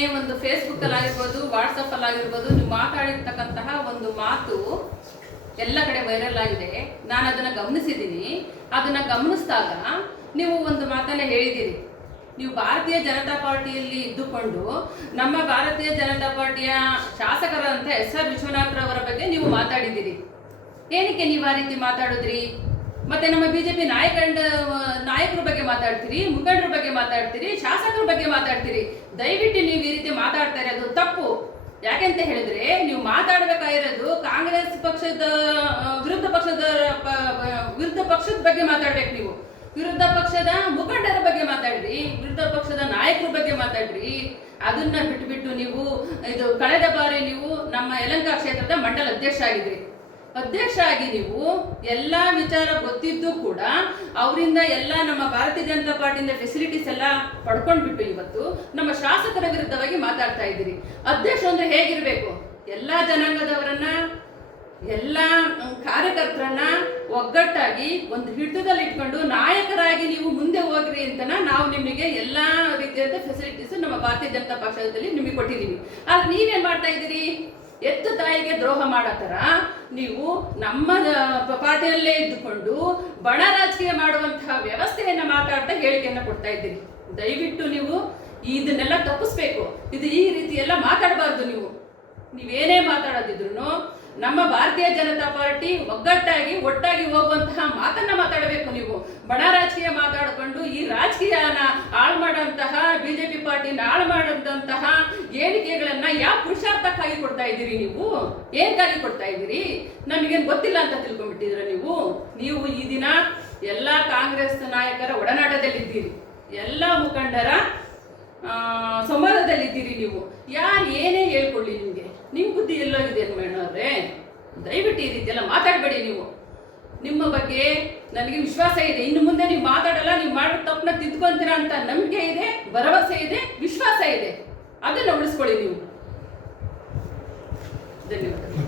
ಮೊನ್ನೆ ಒಂದು ಫೇಸ್ಬುಕ್ ಅಲ್ಲಿ ಆಗಿರ್ಬೋದು, ವಾಟ್ಸಪ್ ಅಲ್ಲಿ ಆಗಿರ್ಬೋದು, ನೀವು ಮಾತಾಡಿರ್ತಕ್ಕಂತಹ ಒಂದು ಮಾತು ಎಲ್ಲ ಕಡೆ ವೈರಲ್ ಆಗಿದೆ. ನಾನು ಅದನ್ನ ಗಮನಿಸಿದ್ದೀನಿ. ಅದನ್ನ ಗಮನಿಸಿದಾಗ ನೀವು ಒಂದು ಮಾತನ್ನ ಹೇಳಿದ್ದೀರಿ. ನೀವು ಭಾರತೀಯ ಜನತಾ ಪಾರ್ಟಿಯಲ್ಲಿ ಇದ್ದುಕೊಂಡು ನಮ್ಮ ಭಾರತೀಯ ಜನತಾ ಪಾರ್ಟಿಯ ಶಾಸಕರಂತ SR ವಿಶ್ವನಾಥ್ರವರ ಬಗ್ಗೆ ನೀವು ಮಾತಾಡಿದ್ದೀರಿ. ಏನಕ್ಕೆ ನೀವು ಆ ರೀತಿ ಮಾತಾಡಿದ್ರಿ? ಮತ್ತೆ ನಮ್ಮ ಬಿಜೆಪಿ ನಾಯಕರ ಬಗ್ಗೆ ಮಾತಾಡ್ತೀರಿ, ಮುಖಂಡರ ಬಗ್ಗೆ ಮಾತಾಡ್ತೀರಿ, ಶಾಸಕರ ಬಗ್ಗೆ ಮಾತಾಡ್ತೀರಿ. ದಯವಿಟ್ಟು ನೀವು ಈ ರೀತಿ ಮಾತಾಡ್ತಾ ಇರೋದು ತಪ್ಪು. ಯಾಕೆಂತ ಹೇಳಿದ್ರೆ, ನೀವು ಮಾತಾಡಬೇಕಾಗಿರೋದು ಕಾಂಗ್ರೆಸ್ ಪಕ್ಷದ ವಿರುದ್ಧ ಪಕ್ಷದ ಬಗ್ಗೆ ಮಾತಾಡ್ಬೇಕು. ನೀವು ವಿರುದ್ಧ ಪಕ್ಷದ ಮುಖಂಡರ ಬಗ್ಗೆ ಮಾತಾಡ್ರಿ, ವಿರುದ್ಧ ಪಕ್ಷದ ನಾಯಕರ ಬಗ್ಗೆ ಮಾತಾಡ್ರಿ. ಅದನ್ನ ಬಿಟ್ಬಿಟ್ಟು ನೀವು ಇದು ಕಳೆದ ಬಾರಿ ನೀವು ನಮ್ಮ ಯಲಹಂಕ ಕ್ಷೇತ್ರದ ಮಂಡಲ ಅಧ್ಯಕ್ಷ ಆಗಿ ನೀವು ಎಲ್ಲಾ ವಿಚಾರ ಗೊತ್ತಿದ್ದು ಕೂಡ ಅವರಿಂದ ಎಲ್ಲ ನಮ್ಮ ಭಾರತೀಯ ಜನತಾ ಪಾರ್ಟಿಯಿಂದ ಫೆಸಿಲಿಟೀಸ್ ಎಲ್ಲ ಪಡ್ಕೊಂಡ್ಬಿಟ್ಟು ಇವತ್ತು ನಮ್ಮ ಶಾಸಕರ ವಿರುದ್ಧವಾಗಿ ಮಾತಾಡ್ತಾ ಇದ್ದೀರಿ. ಅಧ್ಯಕ್ಷ ಅಂದ್ರೆ ಹೇಗಿರ್ಬೇಕು? ಎಲ್ಲಾ ಜನಾಂಗದವರನ್ನ, ಎಲ್ಲ ಕಾರ್ಯಕರ್ತರನ್ನ ಒಗ್ಗಟ್ಟಾಗಿ ಒಂದು ಹಿಡಿತದಲ್ಲಿ ಇಟ್ಕೊಂಡು ನಾಯಕರಾಗಿ ನೀವು ಮುಂದೆ ಹೋಗ್ರಿ ಅಂತ ನಾವು ನಿಮಗೆ ಎಲ್ಲಾ ರೀತಿಯಾದ ಫೆಸಿಲಿಟೀಸ್ ನಮ್ಮ ಭಾರತೀಯ ಜನತಾ ಪಕ್ಷದಲ್ಲಿ ನಿಮಗೆ ಕೊಟ್ಟಿದ್ದೀವಿ. ಆದ್ರೆ ನೀವೇನ್ ಮಾಡ್ತಾ ಇದ್ದೀರಿ? ಎತ್ತು ತಾಯಿಗೆ ದ್ರೋಹ ಮಾಡತರ ನೀವು ನಮ್ಮ ಪಾರ್ಟಿಯಲ್ಲೇ ಇದ್ದುಕೊಂಡು ಬಣ ರಾಜಕೀಯ ಮಾಡುವಂತಹ ವ್ಯವಸ್ಥೆಯನ್ನ ಮಾತಾಡ್ತಾ ಹೇಳಿಕೆಯನ್ನ ಕೊಡ್ತಾ ಇದ್ದೀರಿ. ದಯವಿಟ್ಟು ನೀವು ಇದನ್ನೆಲ್ಲ ತಪ್ಪಿಸ್ಬೇಕು. ಇದು ಈ ರೀತಿ ಎಲ್ಲ ಮಾತಾಡಬಾರ್ದು. ನೀವೇನೇ ಮಾತಾಡೋದಿದ್ರು ನಮ್ಮ ಭಾರತೀಯ ಜನತಾ ಪಾರ್ಟಿ ಒಟ್ಟಾಗಿ ಹೋಗುವಂತಹ ಮಾತನ್ನ ಮಾತಾಡಬೇಕು. ನೀವು ಬಣ ರಾಜಕೀಯ ಮಾತಾಡಿಕೊಂಡು ಈ ರಾಜಕೀಯನ ಹಾಳು ಮಾಡಂತಹ ಬಿಜೆಪಿ ಪಾರ್ಟಿನ ಹಾಳು ಮಾಡಂತಹ ಹೇಳಿಕೆಗಳನ್ನ ಯಾವ ಪುರುಷಾರ್ಥಕ್ಕಾಗಿ ಕೊಡ್ತಾ ಇದ್ದೀರಿ? ನೀವು ಏನಕ್ಕಾಗಿ ಕೊಡ್ತಾ ಇದ್ದೀರಿ? ನಮಗೇನು ಗೊತ್ತಿಲ್ಲ ಅಂತ ತಿಳ್ಕೊಂಡ್ಬಿಟ್ಟಿದ್ರ ನೀವು ಈ ದಿನ ಎಲ್ಲಾ ಕಾಂಗ್ರೆಸ್ ನಾಯಕರ ಒಡನಾಟದಲ್ಲಿದ್ದೀರಿ, ಎಲ್ಲ ಮುಖಂಡರ ಸಂವಾದದಲ್ಲಿದ್ದೀರಿ. ನೀವು ಯಾರು ಏನೇ ಹೇಳ್ಕೊಳ್ಳಿ, ನಿಮ್ ಬುದ್ಧಿ ಎಲ್ಲೋಗಿದೆ ಮೇಡವ್ರೆ? ದಯವಿಟ್ಟು ಈ ರೀತಿ ಎಲ್ಲ ಮಾತಾಡಬೇಡಿ. ನಿಮ್ಮ ಬಗ್ಗೆ ನನಗೆ ವಿಶ್ವಾಸ ಇದೆ. ಇನ್ನು ಮುಂದೆ ನೀವು ಮಾತಾಡಲ್ಲ, ನೀವು ಮಾಡೋ ತಪ್ಪನ್ನ ತಿದ್ಕೊಂತೀರಾ ಅಂತ ನಂಬಿಕೆ ಇದೆ, ಭರವಸೆ ಇದೆ, ವಿಶ್ವಾಸ ಇದೆ. ಅದನ್ನ ಉಳಿಸ್ಕೊಳ್ಳಿ ನೀವು. ಧನ್ಯವಾದ.